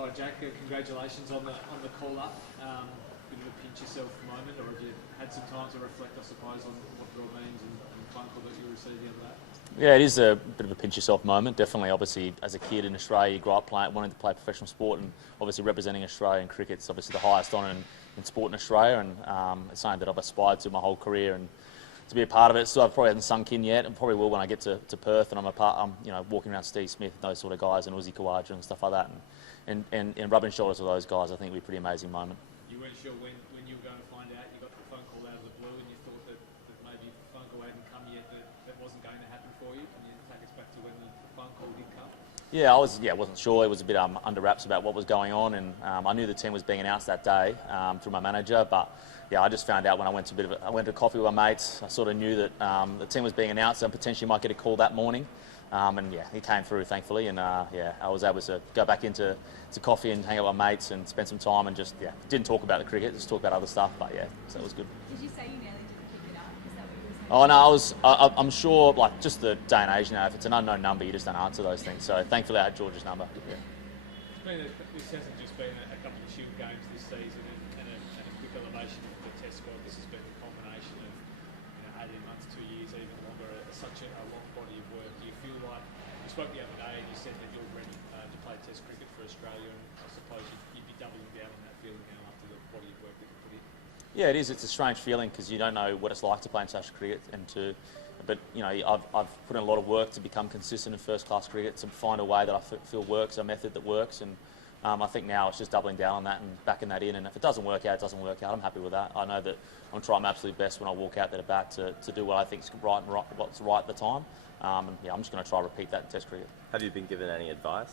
Oh, Jack, congratulations on the call up. Bit of a pinch yourself moment, or have you had some time to reflect, I suppose, on what it all means and the phone call that you received the other day? Yeah, it is a bit of a pinch yourself moment. Definitely, obviously, as a kid in Australia, you grew up wanting to play professional sport, and obviously representing Australia in cricket is obviously the highest honour in sport in Australia, and it's something that I've aspired to my whole career, and to be a part of it. So I probably hasn't sunk in yet, and probably will when I get to Perth, and I'm walking around Steve Smith and those sort of guys, and Uzi Khawaja and stuff like that, and rubbing shoulders with those guys. I think it'll be a pretty amazing moment. You weren't sure when you were going to find out. You got the phone call out of the blue, and you thought that maybe the phone call hadn't come yet, that wasn't going to happen for you. Can you take us back to when the phone call did come? Yeah, wasn't sure. It was a bit under wraps about what was going on, and I knew the team was being announced that day through my manager. But yeah, I just found out when I went to coffee with my mates. I sort of knew that the team was being announced and potentially might get a call that morning. And yeah, he came through thankfully, and I was able to go back into coffee and hang out with my mates and spend some time, and just didn't talk about the cricket, just talk about other stuff. But yeah, so it was good. Did you say you nearly didn't pick it up? Is that what you were saying? Oh no, I'm sure, like, just the day and age now, if it's an unknown number, you just don't answer those things. So thankfully I had George's number. Yeah. This hasn't just been a couple of Shield games this season and a quick elevation of the Test squad. This has been the combination of 18 months, 2 years, even longer, such a long body of work. Do you feel like, you spoke the other day and you said that you're ready to play Test cricket for Australia, and I suppose you'd be doubling down on that feeling now after the body of work that you put in? Yeah, it is. It's a strange feeling because you don't know what it's like to play international cricket, but I've put in a lot of work to become consistent in first-class cricket, to find a way that I feel works, a method that works, and I think now it's just doubling down on that and backing that in. And if it doesn't work out, it doesn't work out. I'm happy with that. I know that I'm trying my absolute best when I walk out there to bat to do what I think is right and what's right at the time. I'm just going to try to repeat that in Test cricket. Have you been given any advice?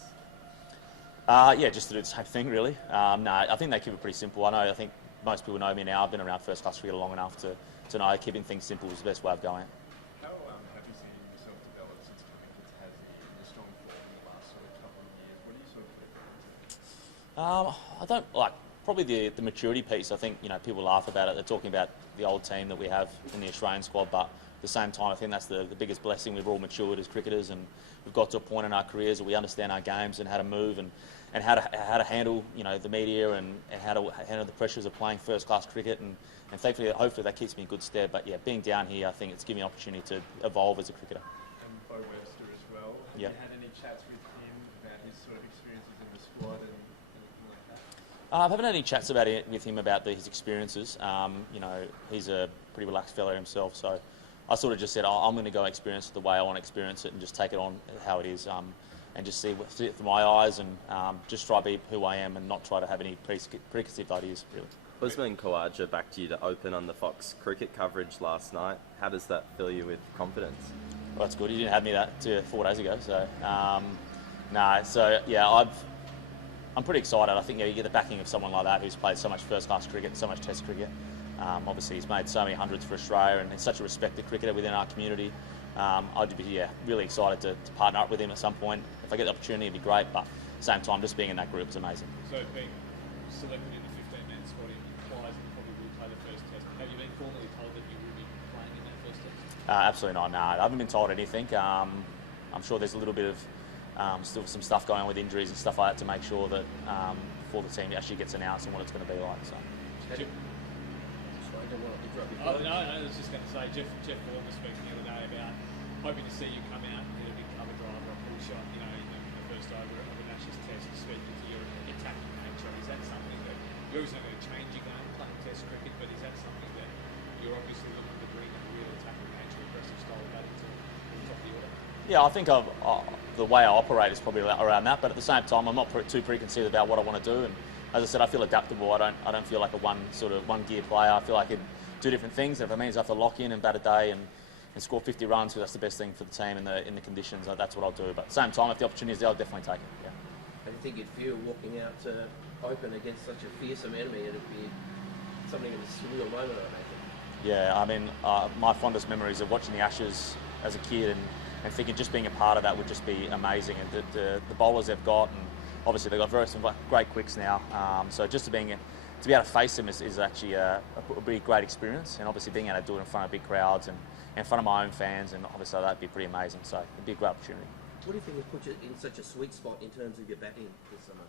Just to do the same thing, really. No, I think they keep it pretty simple. I think most people know me now. I've been around first-class cricket long enough to know keeping things simple is the best way of going. How have you seen yourself develop since coming to Tassie in the strong form in the last sort of couple of years? What do you sort of I don't probably the maturity piece. I think people laugh about it. They're talking about the old team that we have in the Australian squad, but at the same time, I think that's the biggest blessing. We've all matured as cricketers, and we've got to a point in our careers where we understand our games and how to move and how to handle the media and how to handle the pressures of playing first class cricket, and thankfully, hopefully that keeps me in good stead. But yeah, being down here, I think it's given me an opportunity to evolve as a cricketer. And Bo Webster as well. Have Yeah. you had any chats with him about his sort of experiences in the squad and anything like that? I haven't had any chats with him about his experiences. He's a pretty relaxed fellow himself, so I sort of just said, I'm going to go experience it the way I want to experience it and just take it on how it is, and just see it through my eyes, and just try to be who I am and not try to have any preconceived ideas, really. Usman Khawaja backed you to open on the Fox cricket coverage last night. How does that fill you with confidence? Well, that's good. He didn't have me that 4 days ago, so I'm pretty excited. I think you get the backing of someone like that who's played so much first-class cricket, so much Test cricket. Obviously, he's made so many hundreds for Australia, and he's such a respected cricketer within our community. I'd be really excited to partner up with him at some point. If I get the opportunity, it'd be great. But at the same time, just being in that group is amazing. So being selected in the 15-man squad implies that you probably will play the first Test. Have you been formally told that you will be playing in that first Test? Absolutely not. No, I haven't been told anything. I'm sure there's a little bit of still some stuff going on with injuries and stuff like that to make sure that before the team actually gets announced and what it's going to be like. So. I was just going to say, Jeff Warren was speaking the other day about hoping to see you come out and hit a big cover drive or a pull shot, in the first over of an Ashes Test, speaking to your attacking nature. Is that something that you're obviously not going to change your game playing Test cricket, but is that something that you're obviously looking to bring a real attacking nature, aggressive style of batting to the top of the order? Yeah, I think the way I operate is probably around that, but at the same time, I'm not too preconceived about what I want to do. And as I said, I feel adaptable. I don't feel like a one gear player. I feel like I can do different things. If it means I have to lock in and bat a day and score 50 runs, because that's the best thing for the team in the conditions, that's what I'll do. But at the same time, if the opportunity is there, I'll definitely take it. Yeah. How do you think you'd feel walking out to open against such a fearsome enemy? It'd be something of a surreal moment, I imagine. Yeah, I mean, my fondest memories of watching the Ashes as a kid and thinking just being a part of that would just be amazing. And the bowlers they've got, and obviously they've got some great quicks now. So just to be able to face them is actually a really great experience. And obviously being able to do it in front of big crowds and in front of my own fans, and obviously that'd be pretty amazing. So it'd be a great opportunity. What do you think has put you in such a sweet spot in terms of your batting this summer?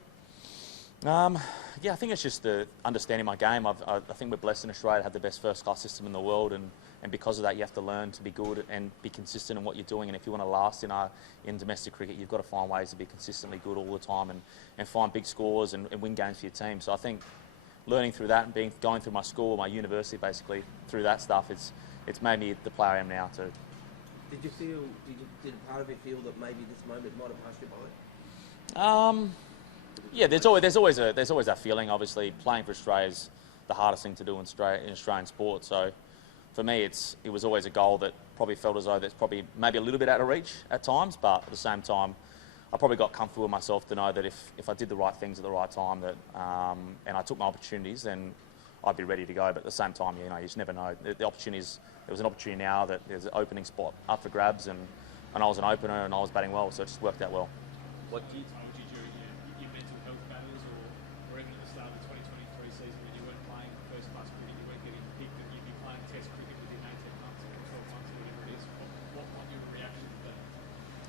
Yeah, I think it's just the understanding my game. I think we're blessed in Australia to have the best first-class system in the world, and because of that, you have to learn to be good and be consistent in what you're doing. And if you want to last in domestic cricket, you've got to find ways to be consistently good all the time and find big scores and win games for your team. So I think learning through that and going through my school, my university, basically through that stuff, it's made me the player I am now too. Did part of you feel that maybe this moment might have passed you by? Yeah, there's always that feeling. Obviously, playing for Australia is the hardest thing to do in Australian sport. So, for me, it was always a goal that probably felt as though that's probably maybe a little bit out of reach at times. But at the same time, I probably got comfortable with myself to know that if I did the right things at the right time, that and I took my opportunities, then I'd be ready to go. But at the same time, you just never know. The opportunities. There was an opportunity now that there's an opening spot up for grabs, and I was an opener and I was batting well, so it just worked out well. What do you told you during your mental health battles, or even at the start of the 2023 season when you weren't playing first-class cricket, you weren't getting picked, that you'd be playing Test cricket within 18 months or 12 months, whatever it is? What your reaction to that?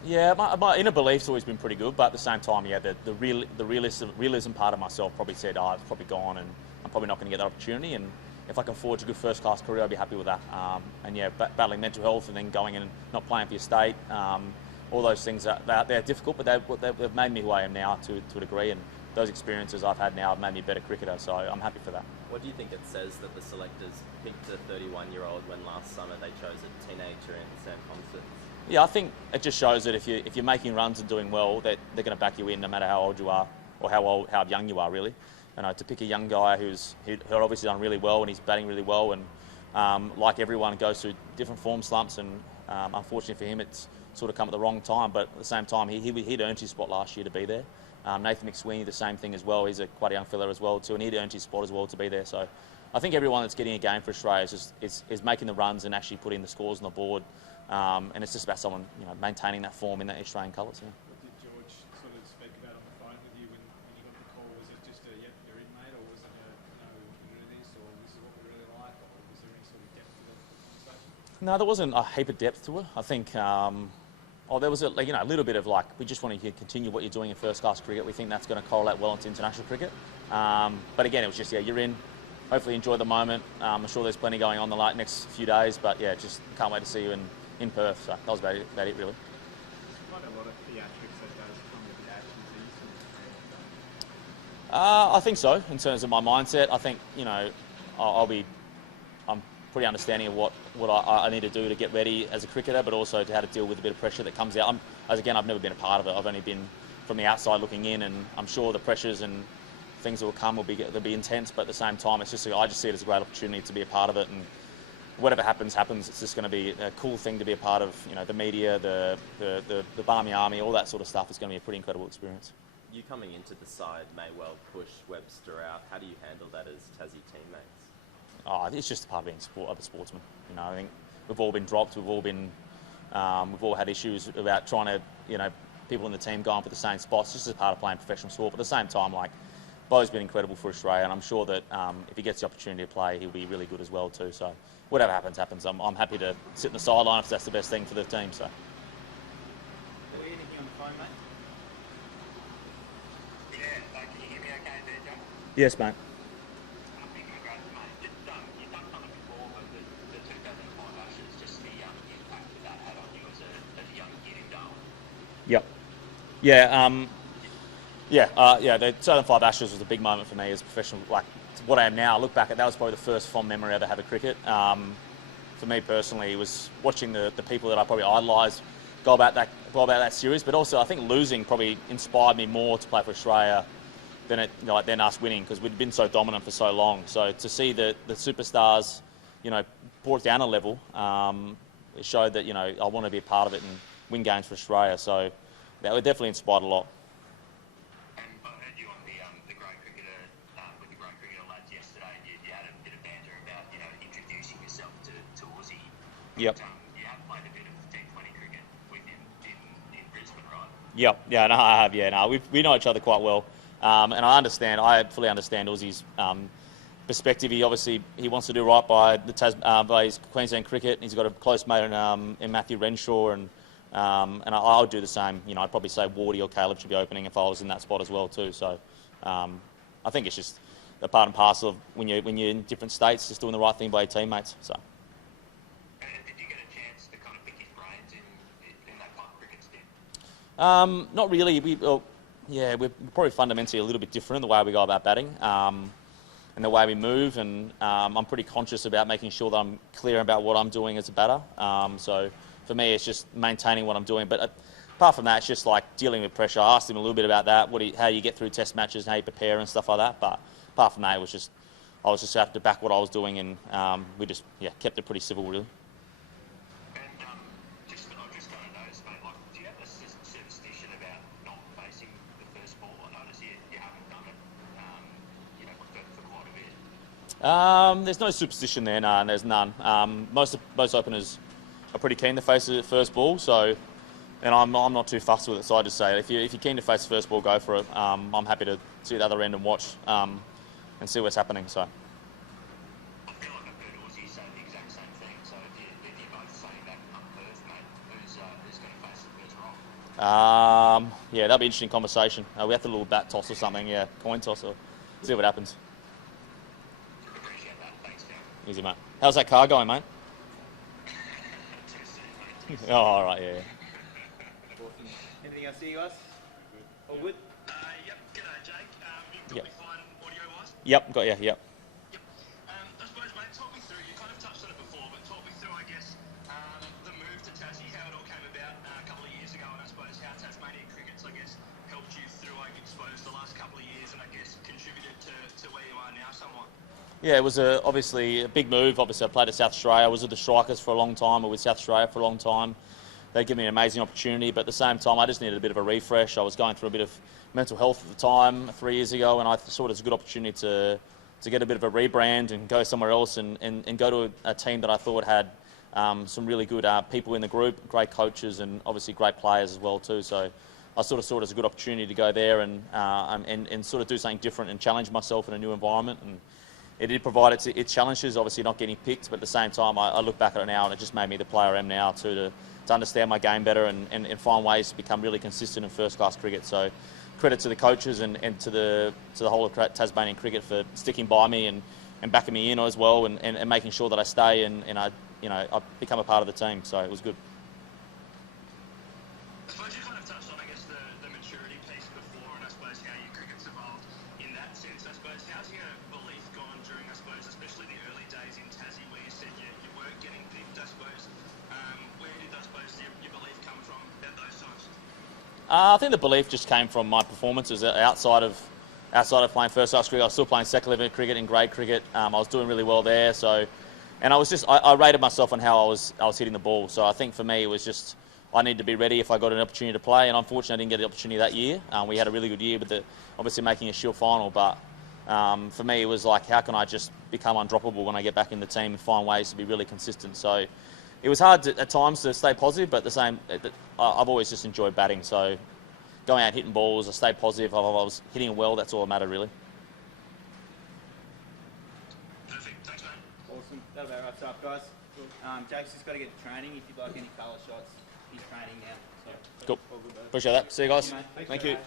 Yeah, my inner belief's always been pretty good, but at the same time, yeah, the realism part of myself probably said, it's probably gone, and I'm probably not going to get that opportunity. And if I can forge a good first-class career, I'd be happy with that. And yeah, battling mental health and then going in and not playing for your state, all those things they're difficult, but they've made me who I am now to a degree. And those experiences I've had now have made me a better cricketer, so I'm happy for that. What do you think it says that the selectors picked a 31-year-old when last summer they chose a teenager in Sam Constance? Yeah, I think it just shows that if you're making runs and doing well, that they're going to back you in no matter how old you are or how young you are, really. To pick a young guy who obviously done really well and he's batting really well, and like everyone goes through different form slumps, and unfortunately for him it's sort of come at the wrong time, but at the same time he'd earned his spot last year to be there. Nathan McSweeney, the same thing as well. He's quite a young fella as well too, and he'd earned his spot as well to be there. So I think everyone that's getting a game for Australia is making the runs and actually putting the scores on the board, and it's just about someone maintaining that form in the Australian colours. Yeah. What did George sort of speak about on the phone with you when you got the call? Was it just yep, you're in, mate, or was it we're doing this, or this is what we really like, or was there any sort of depth to the conversation? No, there wasn't a heap of depth to it. I think there was a little bit of we just want to continue what you're doing in first-class cricket. We think that's going to correlate well into international cricket. But again, it was just, you're in. Hopefully enjoy the moment. I'm sure there's plenty going on the next few days, but yeah, just can't wait to see you in Perth. So that was about it really. Quite a lot of theatrics that does come with the actions. I think so. In terms of my mindset, I think I'm pretty understanding of what I need to do to get ready as a cricketer, but also to how to deal with a bit of pressure that comes out. I've never been a part of it. I've only been from the outside looking in, and I'm sure the pressures and things that will come they'll be intense, but at the same time, I just see it as a great opportunity to be a part of it, and whatever happens. It's just going to be a cool thing to be a part of. The media, the Barmy Army, all that sort of stuff is going to be a pretty incredible experience. You coming into the side may well push Webster out. How do you handle that as Tassie teammates? It's just a part of being a sportsman. I think we've all been dropped. We've all had issues about trying to, people in the team going for the same spots. Just as part of playing professional sport. But at the same time, Bo's been incredible for Australia, and I'm sure that if he gets the opportunity to play, he'll be really good as well too. So whatever happens. I'm happy to sit in the sideline if that's the best thing for the team. So. Are we anything on the phone, mate? Yeah, can you hear me okay there, Joe? Yes, mate. Congrats, mate. You've done something before, but the 2005 Ashes, just the impact that had on you as a young kid in Darwin. Yep. Yeah. The 2005 Ashes was a big moment for me as a professional. What I am now, I look back at that was probably the first fond memory I ever had of cricket. For me personally, it was watching the people that I probably idolised go about that series. But also, I think losing probably inspired me more to play for Australia than us winning, because we'd been so dominant for so long. So to see the superstars, brought down a level, it showed that I want to be a part of it and win games for Australia. So that definitely inspired a lot. And I heard you on the Great Cricketer with the Great Cricketer lads yesterday. You had a bit of banter about introducing yourself to Aussie. Yep. You have played a bit of T20 cricket with him in Brisbane, right? Yep. Yeah. No, I have. Yeah. No, we know each other quite well, and I fully understand Aussie's perspective. He wants to do right by by his Queensland cricket. He's got a close mate in Matthew Renshaw, and I would do the same. I'd probably say Wardy or Caleb should be opening if I was in that spot as well too. So I think it's just a part and parcel of when you're in different states, just doing the right thing by your teammates. So. Did you get a chance to kind of pick his brains in that kind of cricket stint? Not really. We're probably fundamentally a little bit different in the way we go about batting and the way we move, and I'm pretty conscious about making sure that I'm clear about what I'm doing as a batter. So for me, it's just maintaining what I'm doing. But apart from that, it's just like dealing with pressure. I asked him a little bit about that, how you get through test matches and how you prepare and stuff like that. But apart from that, I was just having to back what I was doing, and we just kept it pretty civil, really. And I've just kind of noticed, mate, like, do you have a superstition about not facing the first ball? I notice you haven't done it, for quite a bit. There's no superstition there, no, there's none. Most openers are pretty keen to face the first ball, so, and I'm not too fussed with it, so I just say, if you're keen to face the first ball, go for it. I'm happy to sit at the other end and watch and see what's happening, so. I feel like I've heard Aussie say the exact same thing, so if you're both saying that up Perth, mate, who's going to face the first rock? That'll be an interesting conversation. We have to do a little bat toss or something, coin toss, or see what happens. Appreciate that. Thanks, Phil. Easy, mate. How's that car going, mate? Too soon, mate. Oh, all right, yeah. Awesome. Anything else here, guys? All good? Yep. G'day, Jake. You got me fine audio-wise? Yep, got you, yep. Yep. I suppose, mate, talk me through, you kind of touched on it before, but talk me through, I guess, the move to Tassie, how it all came about a couple of years ago, and I suppose how Tasmanian cricket's, I guess, helped you through, I suppose, the last couple of years, and I guess contributed to where you are now somewhat. Yeah, it was obviously a big move. Obviously, I played at South Australia. I was with the Strikers for a long time, or with South Australia for a long time. They gave me an amazing opportunity, but at the same time, I just needed a bit of a refresh. I was going through a bit of mental health at the time, 3 years ago, and I saw it as a good opportunity to get a bit of a rebrand and go somewhere else and go to a team that I thought had some really good people in the group, great coaches, and obviously great players as well too. So I sort of saw it as a good opportunity to go there and sort of do something different and challenge myself in a new environment. And it did provide its challenges, obviously not getting picked, but at the same time, I look back at it now and it just made me the player I am now too, to understand my game better and find ways to become really consistent in first-class cricket. So credit to the coaches and to the whole of Tasmanian cricket for sticking by me and backing me in as well and making sure that I stay and I become a part of the team. So it was good. I suppose you kind of touched on, I guess, the maturity piece before, and I suppose how your cricket's evolved in that sense. I suppose, how's your belief gone during, I suppose, especially the early days in Tassie where you said you weren't getting picked, I suppose. Where did, I suppose, your belief come from at those times? I think the belief just came from my performances outside of playing first-class cricket. I was still playing second-level cricket and grade cricket. I was doing really well there. So, and I rated myself on how I was hitting the ball. So I think for me it was just I needed to be ready if I got an opportunity to play. And unfortunately, I didn't get the opportunity that year. We had a really good year, but obviously making a Shield final. But for me, it was like, how can I just become undroppable when I get back in the team and find ways to be really consistent? So it was hard at times to stay positive, but I've always just enjoyed batting. So going out hitting balls, I stayed positive. I was hitting well. That's all that mattered, really. Perfect. Thanks, mate. Awesome. That about wraps up, guys. Jake's just got to get to training. If you'd like any colour shots, he's training now. So, Cool. all good, bud. Appreciate that. See you guys. Thank you, mate. Thank you.